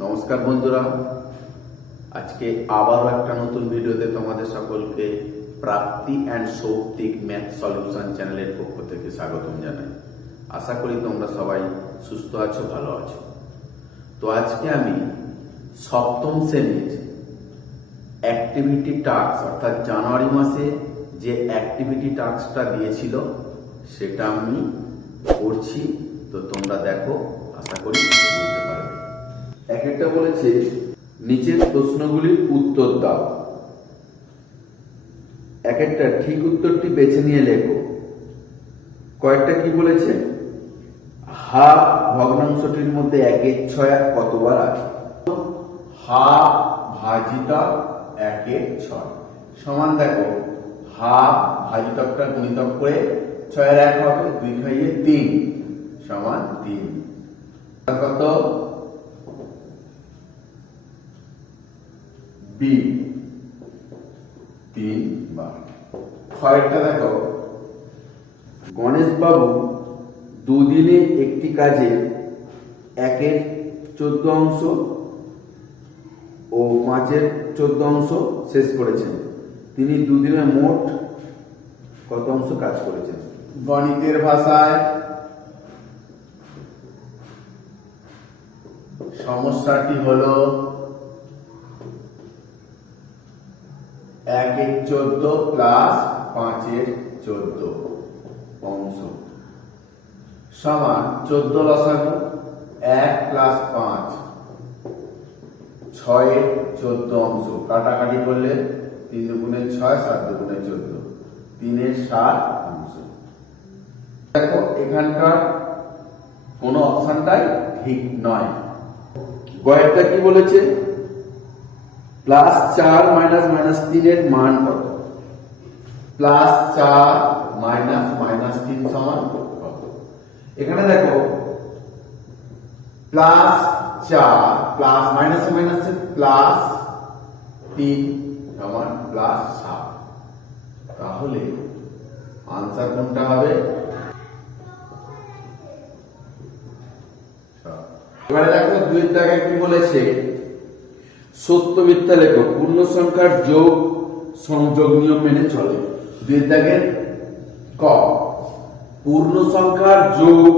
নমস্কার বন্ধুরা, আজকে আবারও একটা নতুন ভিডিওতে তোমাদের সকলকে প্রাপ্তি অ্যান্ড সৌপ্তিক ম্যাথ সলিউশন চ্যানেলের পক্ষ থেকে স্বাগতম জানাই। আশা করি তোমরা সবাই সুস্থ আছো, ভালো আছো। তো আজকে আমি সপ্তম শ্রেণীর অ্যাক্টিভিটি টাস্ক অর্থাৎ জানুয়ারি মাসে যে অ্যাক্টিভিটি টাস্কটা দিয়েছিল সেটা আমি করছি। তো তোমরা দেখো, আশা করি বুঝতে পারবে। এক একটা বলেছে নিচের প্রশ্নগুলির উত্তর দাও, এক একটা ঠিক উত্তরটি বেছে নিয়ে লেখো। কয়েকটা কি বলেছে, হাফ ভগ্নাংশটির মধ্যে 1/6 কতবার আছে? হাফ ভাজিতক 1/6 সমান, দেখো হাফ ভাজিতকটা গুণিতক করে 6 এর 1 হবে, 2 খাইয়ে 3 সমান 3। কত? বি 3 বার। ছয়টা দেখো, গণেশ বাবু দুদিনে একটি কাজে 1/14 অংশ ও 5/14 অংশ শেষ করেছেন। তিনি দুদিনে মোট কত অংশ কাজ করেছেন? গণিতের ভাষায় সমস্যাটি হলো 1/14 প্লাস 5/14 অংশ সমান 14 লসাগু 1 প্লাস 5 6/14 অংশ। কাটাকাটি করলে 3 গুণে 6, 7 গুণে 14, 3/7 অংশ। দেখো এখানকার কোন অপশনটাই ঠিক নয়। গয়েরটা কি বলেছে, +4 -3 এর মান কত? +4 -3 সমান কত? এখানে দেখো +4 প্লাস মাইনাসে মাইনাসে +3 সমান +7। তাহলে আনসার কোনটা হবে? এবারে দেখো 2 এর জায়গায় কি বলেছে, সত্য মিথ্যা লেখো। পূর্ণ সংখ্যার যোগ সংযোগ নিয়ম মেনে চলে। 2 এর দাগের ক, পূর্ণ সংখ্যার যোগ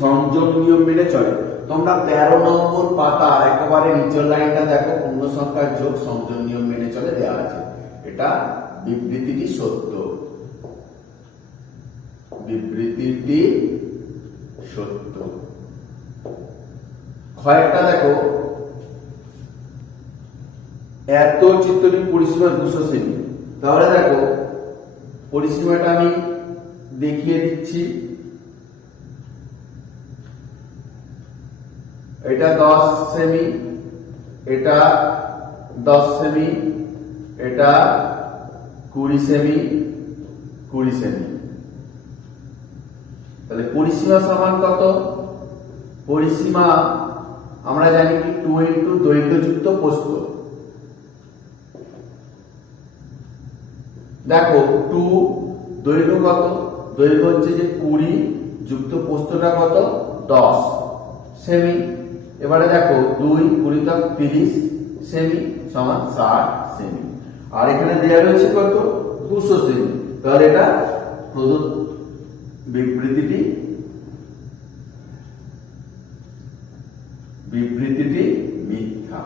সংযোগ নিয়ম মেনে চলে। তোমরা 13 নম্বর পাতা একেবারে নিচের লাইনটা দেখো, পূর্ণ সংখ্যার যোগ সংযোগ নিয়ম মেনে চলে দেওয়া আছে। এটা বিবৃতিটি সত্য, বিবৃতিটি সত্য। কয়েকটা দেখো, এত চিত্তটির পরিসীমা 200 সেমি। তাহলে দেখো পরিসীমাটা আমি দেখিয়ে দিচ্ছি। এটা 10 সেমি, এটা 10 সেমি, এটা 20 সেমি, 20 সেমি। তাহলে পরিসীমা সমান কত? পরিসীমা আমরা জানি কি 2 ইন্টু দৈর্ঘ্য যুক্ত প্রস্থ। দেখো 2 দৈর্ঘ্য কত? দৈর্ঘ্য হচ্ছে যে 20 যুক্ত প্রস্থটা কত? 10 সেমি। এবারে দেখো 2 গুণিতক 30 সেমি সমান 60 সেমি। আর এখানে দেওয়া রয়েছে কত? 200 সেমি। তাহলে এটা প্রদত্ত বিবৃতিটি মিথ্যা।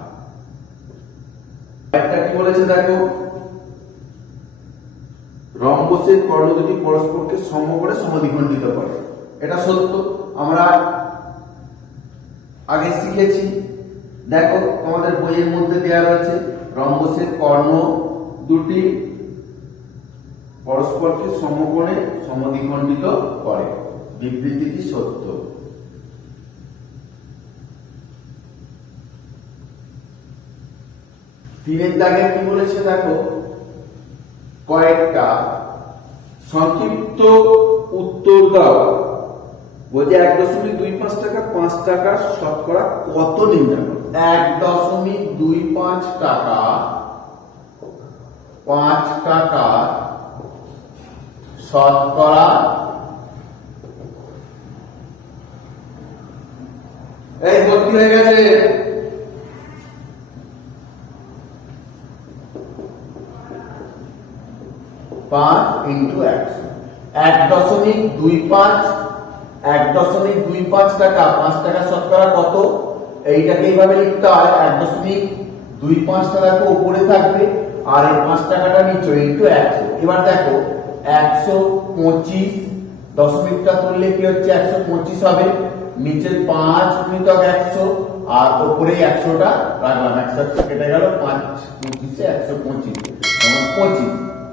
একটা কি বলেছে দেখো, রম্বসের কর্ণ দুটি পরস্পরকে সম করে সমদ্বিখণ্ডিত করে। এটা সত্য, আমরা আগে শিখেছি। দেখো তোমাদের বইয়ের মধ্যে দেওয়া রয়েছে রম্বসের কর্ণ দুটি পরস্পরকে সমকোণে সমদ্বিখণ্ডিত করে। বিবৃতিটি সত্য। 3 এর দাগে কি বলেছে দেখো, কয়েকটা সংক্ষিপ্ত উত্তর দাও। বলছে 1.25 টাকা 5 টাকার শতকরা কত নির্ণয় করো? 1.25 টাকা 5 টাকা শতকরা এই ভর্তি হয়ে গেছে। 5 ইন্টু 100, 1.25 টাকা, 5 টাকা শতকরা কত, এইটাকে এইভাবে লিখতে হয়, 1.25 টাকা উপরে থাকবে আর এই 5 টাকাটা নিচে ইন্টু 100। এবার দেখো 125 দশমিকটা তুললে কি হচ্ছে 125 হবে, নিচে 5 গুণিতক 100 আর উপরে 100টা রাখলাম, 100 কেটে গেল, 5 25 125 সমান 25।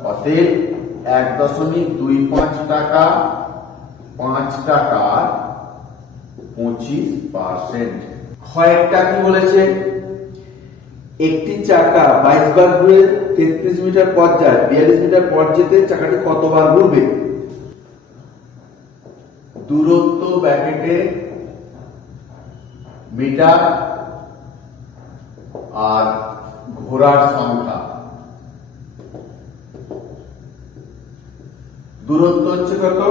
অতএব 1.25 টাকা 5 টাকার 25%। ক্ষয়েরটা কি বলেছে, একটি চাকা 22 বার ঘুরে 33 মিটার পথ যায়, 42 মিটার পথ যেতে চাকাটি কতবার ঘুরবে? দূরত্ব ব্র্যাকেটে মিটার আর ঘোড়ার সংখ্যা, দূরত্ব হচ্ছে কত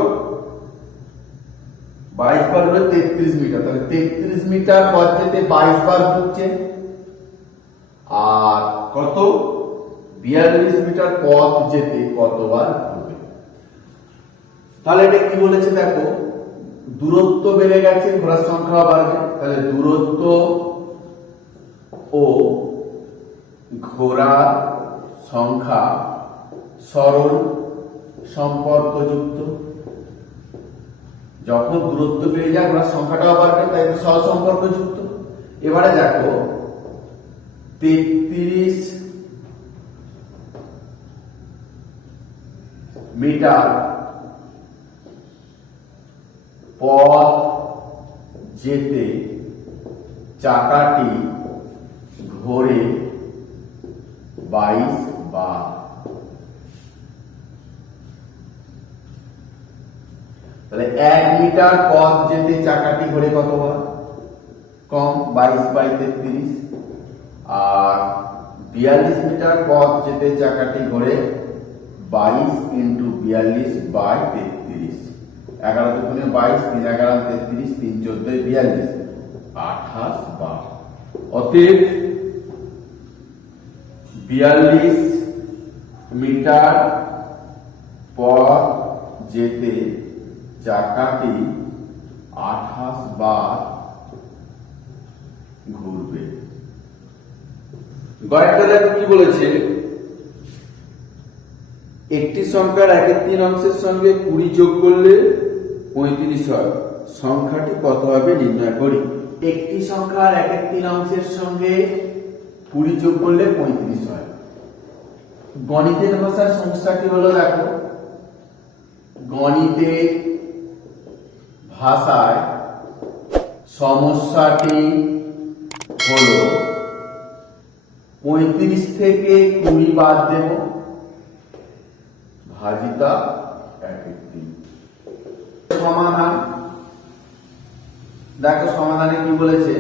22 বার হলে 33 মিটার, তাহলে 33 মিটার পথ যেতে 22 বার ঘুরছে, আর কত 42 মিটার পথ যেতে কতবার ঘুরবে। তাহলে এটা কি বলেছে দেখো, দূরত্ব বেড়ে গেছে, ঘোড়ার সংখ্যা বাড়বে, তাহলে দূরত্ব ও ঘোড়ার সংখ্যা সরল সম্পর্কযুক্ত। যখন দূরত্ব বেড়ে যায় ঘোড়ার সংখ্যাটাও বাড়বে, তাই তো সরল সম্পর্কযুক্ত। এবারে দেখো 33 মিটার পথ যেতে চাকাটি ঘোরে 22 বার। তাহলে 1 মিটার পথ যেতে চাকাটি ঘোরে কতবার? কম, 22/33। আর 42 মিটার পথ যেতে চাকাটি ঘোরে 22 ইন্টু 42/33, 11 দুগুণে 22, 3 11 33, 3 14 42, 28 বার। অতএব 42 মিটার পথ যেতে চাকাটি 28 বার ঘুরবে। গয়েরটা দেখো কি বলেছে, একটি সংখ্যার 1/3 অংশের সঙ্গে 20 যোগ করলে 35 হয়, সংখ্যাটি কত হবে নির্ণয় করি। একটি সংখ্যার 1/3 অংশের সঙ্গে 20 যোগ করলে 35 হয়। গণিতের ভাষার সমস্যাটি হলো দেখো, গণিতের ভাষায় সমস্যাটি হলো 35 থেকে 20 বাদ দেব, ভাজিতা 1/3। সমাধান দেখো, সমাধানে কি বলেছে,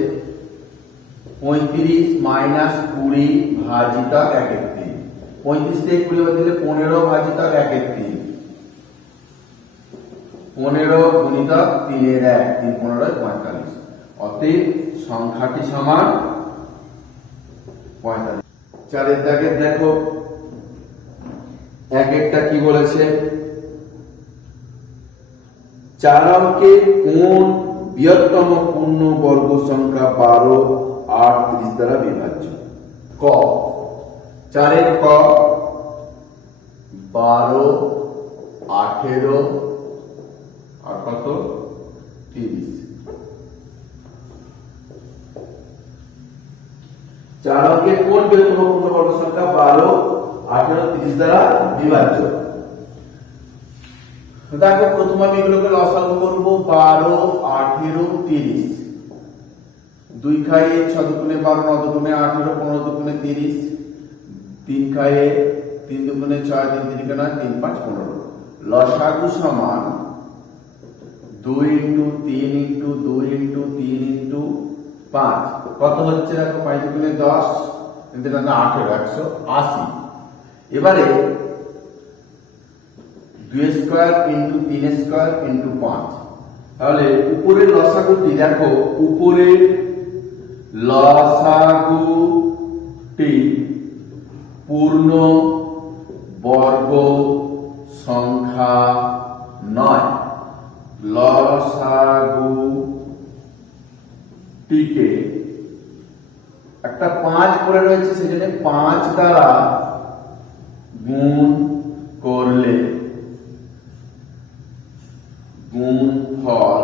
35 মাইনাস 20 ভাজিতা 1/3। 35 থেকে 20 বাদ দিলে 15 ভাজিতা 1/3, 15 গুণিতক 3 এর 1, 3 15 45। অতএব সংখ্যাটি সমান 45। 4 দাগে দেখো 1-1টা কি বলেছে, 4 অঙ্কের কোন বৃহত্তম পূর্ণ বর্গ সংখ্যা 12, 8, 30 দ্বারা বিভাজ্য? ক, 4-এর ক 12, 18 আর কত 30। 4 অঙ্কের কোন বৃহত্তম পূর্ণবর্গ সংখ্যা 12, 18, 30 দ্বারা বিভাজ্য? দেখো প্রথম আমি এগুলোকে লসাগু করব, 12, 18, 30, 2 খাইয়ে 6 দুগুণে 12, 9 দুগুণে 18, 15 দুগুণে 30, 3 খাইয়ে 3 দুগুণে 6, 3 3 9, 3 5 15। লসাগু সমান 2 ইন্টু 3 ইন্টু 2 ইন্টু 3 ইন্টু 5, কত হচ্ছে দেখো, 5 দুগুণে 10, 3 3 18, 180। এবারে 2 স্কয়ার ইন্টু 3 স্কয়ার ইন্টু 5, তাহলে উপরের লসাগুটি দেখো, উপরের লসাগুটি পূর্ণ বর্গ সংখ্যা নয়। লসাগু টিকে একটা 5 করে রয়েছে, সেখানে 5 দ্বারা গুণ করলে গুণফল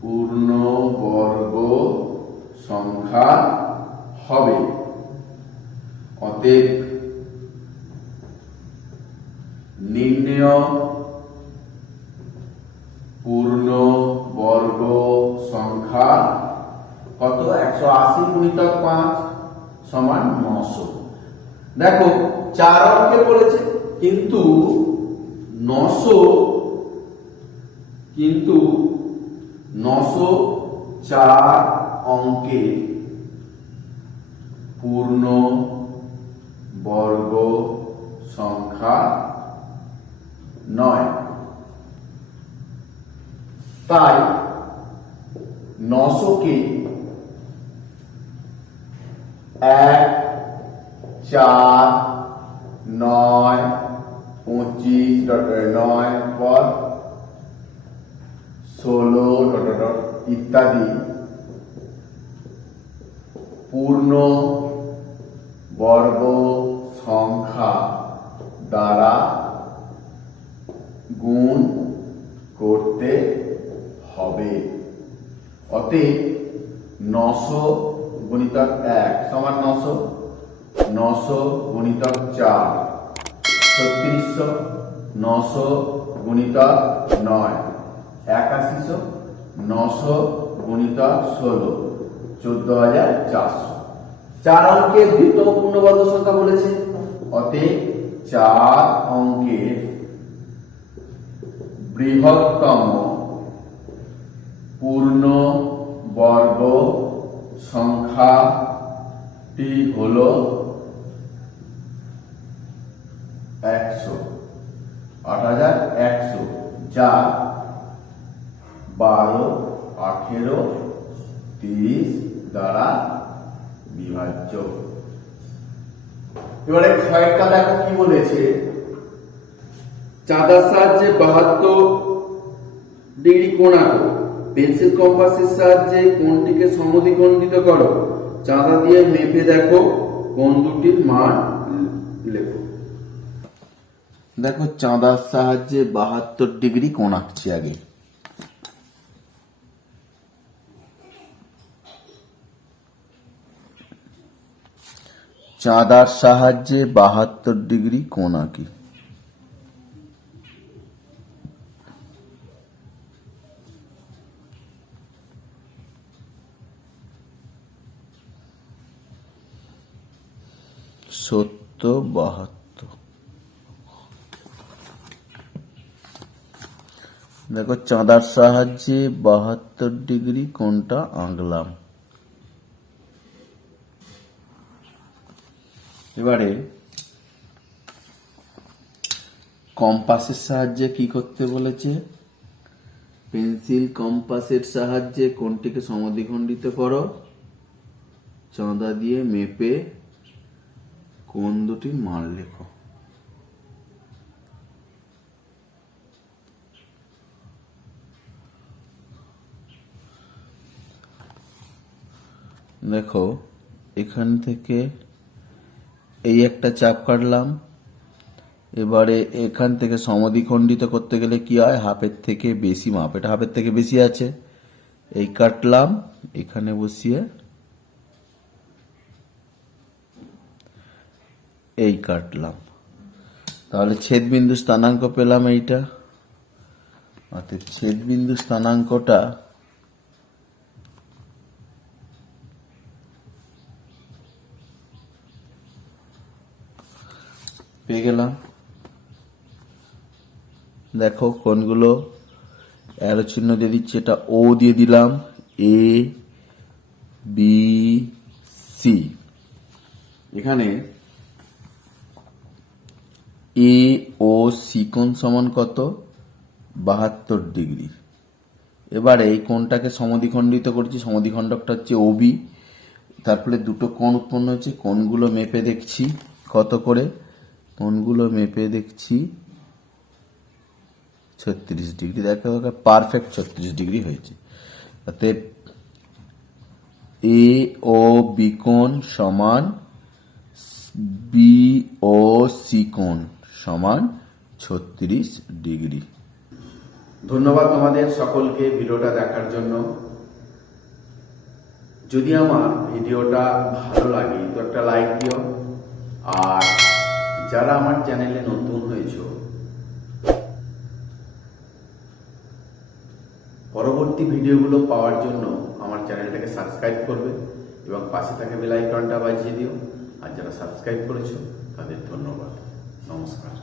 পূর্ণবর্গ সংখ্যা হবে। অতএব নির্ণেয় পূর্ণবর্গ সংখ্যা কত? 180 গুণিতক 5 সমান 900। দেখো 4 অঙ্কে বলেছে, কিন্তু 904 অঙ্কে পূর্ণ বর্গ সংখ্যা নয়। তাই 900 কে 1, 4, 9, 25 9 পর 16 ইত্যাদি পূর্ণ বর্গ সংখ্যা দ্বারা গুণ করতে হবে। অতএব 900 গুণিতক 1 সমান 900, 900 গুণিতক 4 3600, 900 গুণিতক 9 8100, 900 গুণিতক 16 14400। 4 অঙ্কের দ্বিতীয় পূর্ণবর্গ সংখ্যা বলেছে, অতএব 4 অঙ্কের বৃহত্তম পূর্ণ বর্গ সংখ্যাটি হল 100, 8100, যা 12, 18, 30 দ্বারা বিভাজ্য। এবারে ক্ষয়টা দেখো কি বলেছে, চাঁদার সাহায্যে 72 ডিগ্রি কোণ আঁকো, পেন্সিল কম্পাসের সাহায্যে কোণটিকে সমদ্বিখণ্ডিত করো, চাঁদা দিয়ে মেপে দেখো, কোণ দুটির মান লেখো। দেখো চাঁদার সাহায্যে 72 ডিগ্রি কোণ আঁকছি। আগে চাঁদার সাহায্যে 72 ডিগ্রি কোণ আঁকি। সত্য 72। দেখো চাঁদার সাহায্যে 72 ডিগ্রি কোণটা আঁকলাম। এবারে কম্পাসের সাহায্যে কি করতে বলেছে, পেন্সিল কম্পাসের সাহায্যে কোণটিকে সমদ্বিখণ্ডিত করো, চাঁদা দিয়ে মেপে কোণ দুটির মান লেখো। দেখো এখান থেকে এই একটা চাপ কাটলাম, এবারে এখান থেকে সমদ্বিখণ্ডিত করতে গেলে কি হয়, হাফের থেকে বেশি মাপ, এটা হাফের থেকে বেশি আছে, এই কাটলাম, এখানে বসিয়ে এই কাটলাম, তাহলে ছেদবিন্দু স্থানাঙ্ক পেলাম এইটা। অর্থাৎ ছেদবিন্দু স্থানাঙ্কটা পেয়ে গেলাম। দেখো কোনগুলো অ্যারো চিহ্ন দিয়ে দিচ্ছি, এটা ও দিয়ে দিলাম, এ বি সি। এখানে এ ও সি কোণ সমান কত, 72 ডিগ্রি। এবারে এই কোণটাকে সমদ্বিখণ্ডিত করছি, সমদ্বিখণ্ডকটা হচ্ছে ওবি, তারপরে দুটো কোণ উৎপন্ন হচ্ছে, কোণগুলো মেপে দেখছি কত করে, কোণগুলো মেপে দেখছি 36 ডিগ্রি। দেখো পারফেক্ট 36 ডিগ্রি হয়েছে। অতএব এ ও বি কোণ সমান বি ও সি কোণ সমান 36 ডিগ্রি। ধন্যবাদ তোমাদের সকলকে ভিডিওটা দেখার জন্য। যদি আমার ভিডিওটা ভালো লাগে তো একটা লাইক দিও, আর যারা আমার চ্যানেলে নতুন হয়েছো পরবর্তী ভিডিওগুলো পাওয়ার জন্য আমার চ্যানেলটাকে সাবস্ক্রাইব করবে এবং পাশে থাকা বেল আইকনটা বাজিয়ে দিও। আর যারা সাবস্ক্রাইব করেছো তাদের ধন্যবাদ। নমস্কার।